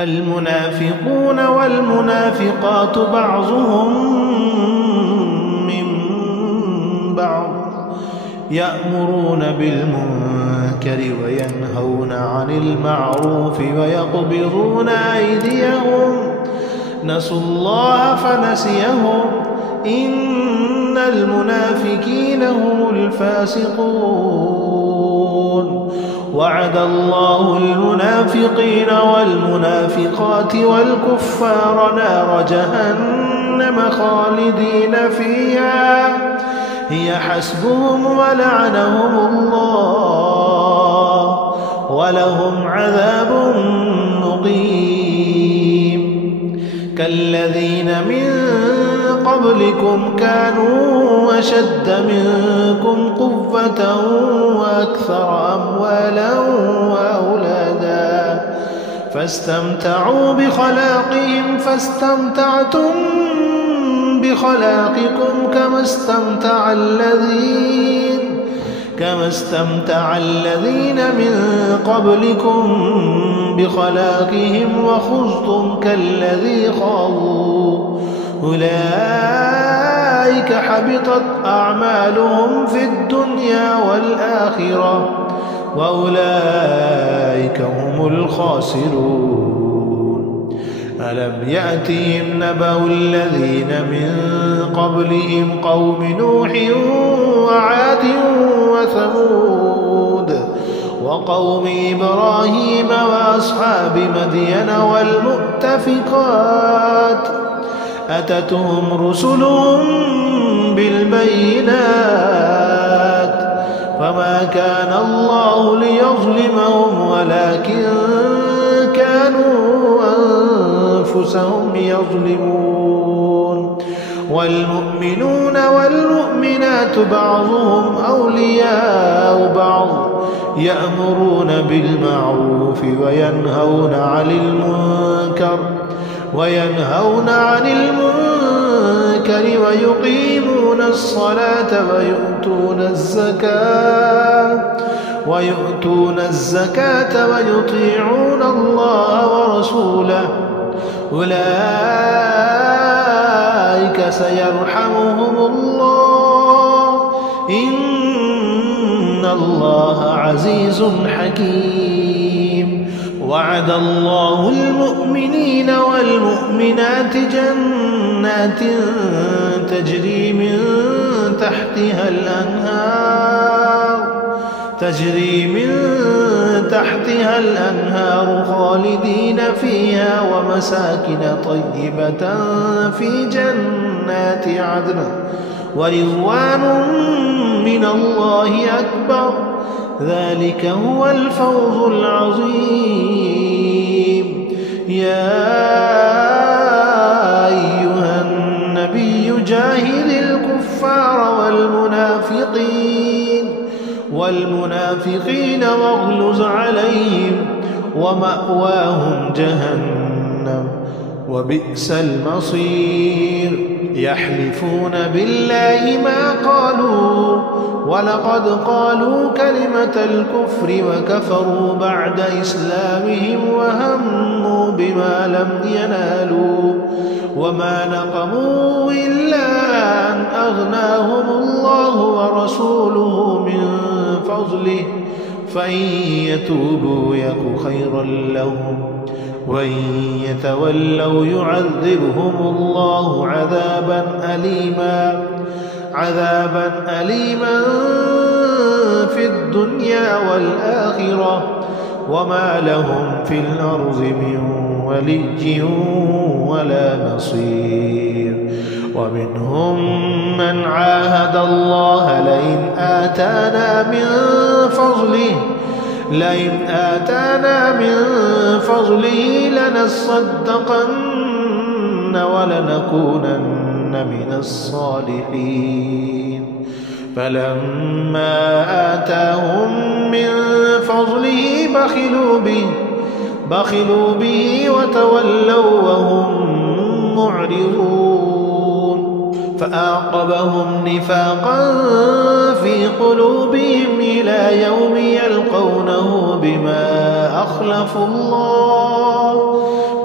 المنافقون والمنافقات بعضهم من بعض يأمرون بالمنكر وينهون عن المعروف ويقبضون أيديهم نسوا الله فنسيهم إن المنافقين هم الفاسقون وعد الله المنافقين والمنافقات والكفار نار جهنم خالدين فيها هي حسبهم ولعنهم الله ولهم عذاب مقيم كالذين من قبلكم كانوا أشد منكم قوة وأكثر أموالا وأولادا فاستمتعوا بخلاقهم فاستمتعتم بخلاقكم كما استمتع الذين من قبلكم بخلاقهم وخضتم كالذي خاضوا أولئك حبطت أعمالهم في الدنيا والآخرة وأولئك هم الخاسرون ألم يأتهم نبأ الذين من قبلهم قوم نوح وعاد وثمود وقوم إبراهيم وأصحاب مدين والمؤتفكات أتتهم رسلهم بالبينات فما كان الله ليظلمهم ولكن كانوا أنفسهم يظلمون والمؤمنون والمؤمنات بعضهم أولياء بعض يأمرون بالمعروف وينهون عن المنكر ويقيمون الصلاة ويؤتون الزكاة ويطيعون الله ورسوله أولئك سيرحمهم الله إن الله عزيز حكيم وعد الله المؤمنين والمؤمنات جنات تجري من تحتها الأنهار خالدين فيها ومساكن طيبة في جنات عدن ورضوان من الله أكبر ذلك هو الفوز العظيم يا أيها النبي جاهد الكفار والمنافقين واغلظ عليهم ومأواهم جهنم وبئس المصير يحلفون بالله ما قالوا ولقد قالوا كلمة الكفر وكفروا بعد إسلامهم وهموا بما لم ينالوا وما نقموا إلا أن أغناهم الله ورسوله من فضله فإن يتوبوا يك خيرا لهم وإن يتولوا يعذبهم الله عذابا أليما في الدنيا والآخرة وما لهم في الأرض من ولي ولا نصير ومنهم من عاهد الله لئن آتانا من فضله لنصدقن ولنكونن من الصالحين فلما آتاهم من فضله بخلوا به وتولوا وهم معرضون فأعقبهم نفاقا في قلوبهم إلى يوم يلقونه بما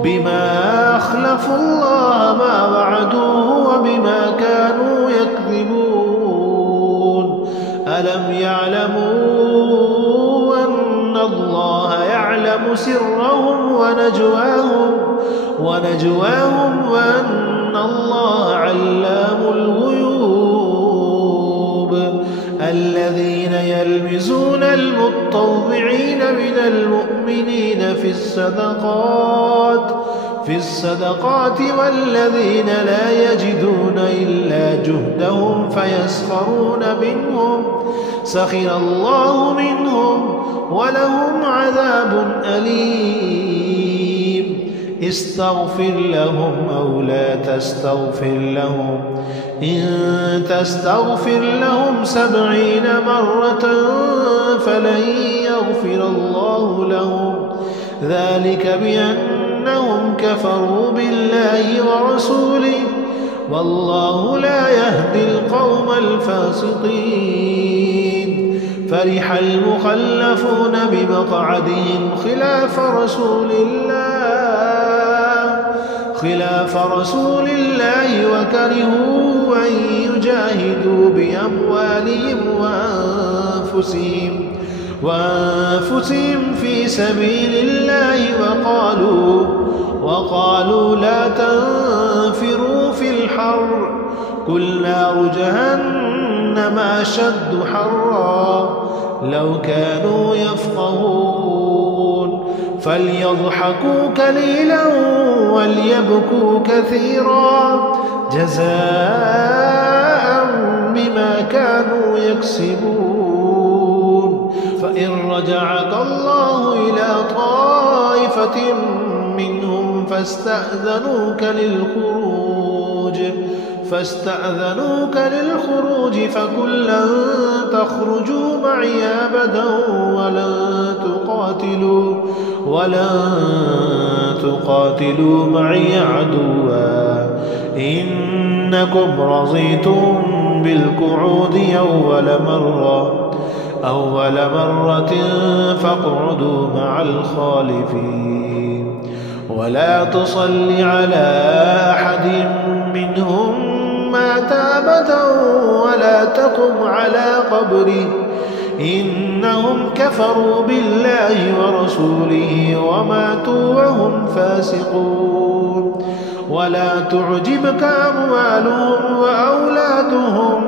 بما أخلفوا الله ما وعدوه وبما كانوا يكذبون ألم يعلموا أن الله يعلم سرهم ونجواهم وأن الله علام الغيوب الذين يلمزون المطوعين من المؤمنين في الصدقات والذين لا يجدون إلا جهدهم فيسخرون منهم سخر الله منهم ولهم عذاب أليم استغفر لهم أو لا تستغفر لهم إن تستغفر لهم 70 مرة فلن يغفر الله لهم ذلك بأنهم كفروا بالله ورسوله والله لا يهدي القوم الفاسقين فرح المخلفون بمقعدهم خلاف رسول الله وكرهوا أن يجاهدوا بأموالهم وأنفسهم في سبيل الله وقالوا لا تنفروا في الحر قل نار جهنم أشد حرا لو كانوا يفقهون فليضحكوا قليلا وليبكوا كثيرا جزاء بما كانوا يكسبون فإن رجعك الله إلى طائفة منهم فاستأذنوك للخروج فقل لن تخرجوا معي أبدا ولن تقاتلوا معي عدوا إنكم رضيتم بالقعود أول مرة فاقعدوا مع الخالفين ولا تصل على أحد منهم مات أبدا ولا تقم على قبره إنهم كفروا بالله ورسوله وماتوا وهم فاسقون ولا تعجبك أموالهم وأولادهم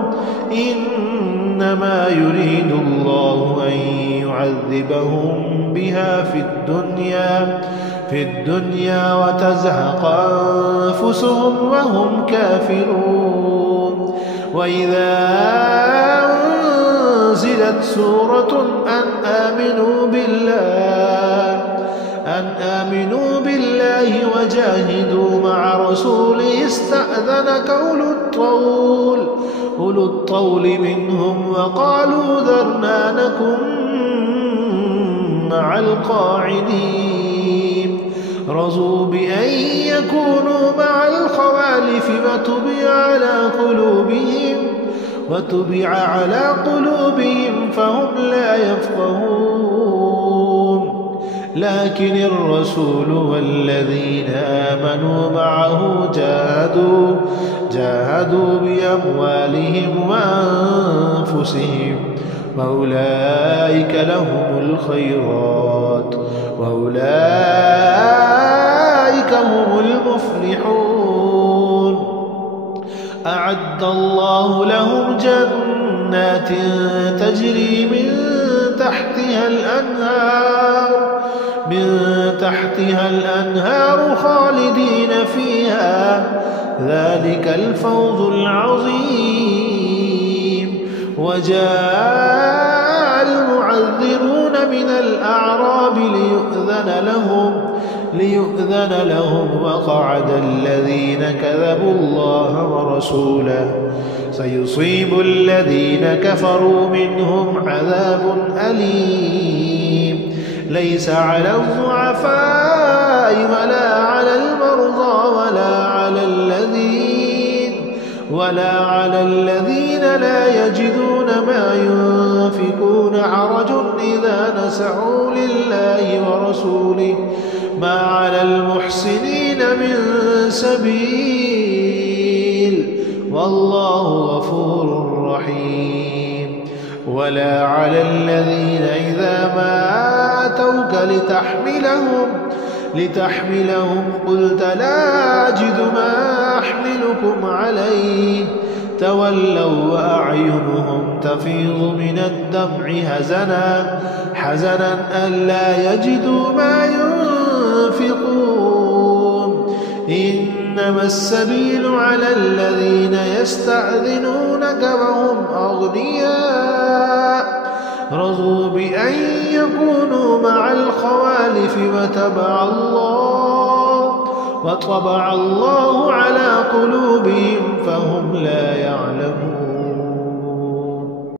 إنما يريد الله أن يعذبهم بها في الدنيا وتزهق أنفسهم وهم كافرون وإذا أنزلت سورة أن آمنوا بالله وجاهدوا مع رسوله استأذنك أولو الطول منهم وقالوا ذرنا نكن مع القاعدين رضوا بأن يكونوا مع الخوالف وطبع على قلوبهم فهم لا يفقهون لكن الرسول والذين آمنوا معه جاهدوا بأموالهم وأنفسهم وأولئك لهم الخيرات وأولئك هم المفلحون أعد الله لهم جنات تجري من تحتها الأنهار خالدين فيها ذلك الفوز العظيم وجاء المعذرون من الأعراب ليؤذن لهم وقعد الذين كذبوا الله ورسوله سيصيب الذين كفروا منهم عذاب أليم ليس على الضعفاء ولا على المرضى ولا على الذين لا يجدون ما ينفقون حرج إذا نسعوا لله ورسوله ما على المحسنين من سبيل والله غفور رحيم. ولا على الذين إذا ما آتوك لتحملهم قلت لا أجد ما أحملكم عليه تولوا وأعينهم تفيض من الدمع حزنا ألا يجدوا ما ينفقون. إنما السبيل على الذين يستأذنونك وهم أغنياء رضوا بأن يكونوا مع الخوالف وطبع الله على قلوبهم فهم لا يعلمون.